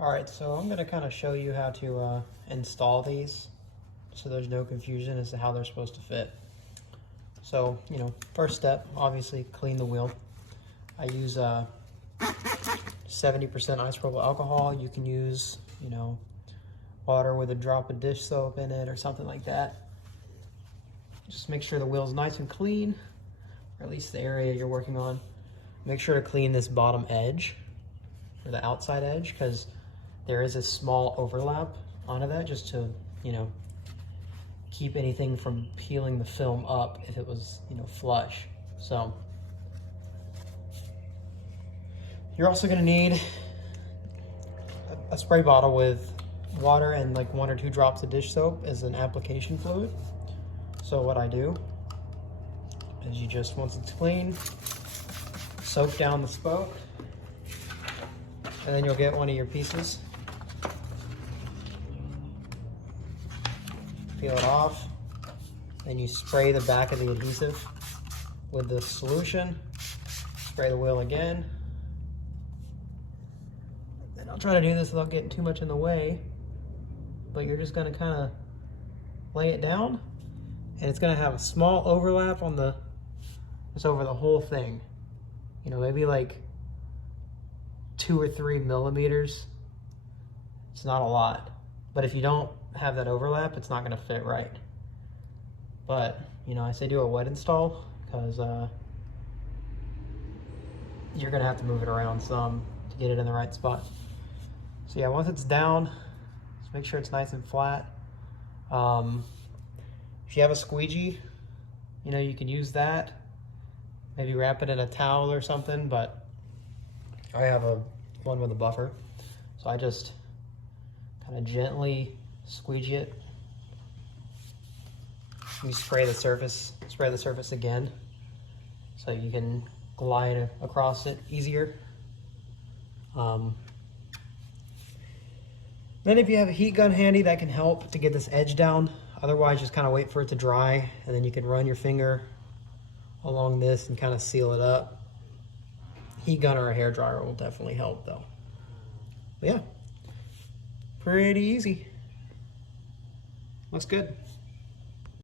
Alright, so I'm going to kind of show you how to install these so there's no confusion as to how they're supposed to fit. So, first step, obviously clean the wheel. I use 70% isopropyl alcohol. You can use, water with a drop of dish soap in it or something like that. Just make sure the wheel's nice and clean, or at least the area you're working on. Make sure to clean this bottom edge, or the outside edge, because there is a small overlap onto that just to, keep anything from peeling the film up if it was, flush. So you're also gonna need a spray bottle with water and like 1 or 2 drops of dish soap as an application fluid. So what I do is you just, once it's clean, soak down the spoke, and then you'll get one of your pieces, peel it off, and you spray the back of the adhesive with the solution, spray the wheel again. And I'll try to do this without getting too much in the way, but you're just gonna kind of lay it down, and it's gonna have a small overlap on just over the whole thing. Maybe like 2 or 3 millimeters. It's not a lot, but if you don't have that overlap, it's not gonna fit right. But, I say do a wet install because you're gonna have to move it around some to get it in the right spot. So yeah, once it's down, just make sure it's nice and flat. If you have a squeegee, you can use that. Maybe wrap it in a towel or something, but I have one with a buffer. So I just kind of gently squeegee it. You spray the surface again so you can glide across it easier. Then if you have a heat gun handy, that can help to get this edge down. Otherwise, just kind of wait for it to dry, and then you can run your finger along this and kind of seal it up. Heat gun or a hair dryer will definitely help though. But yeah, pretty easy. Looks good.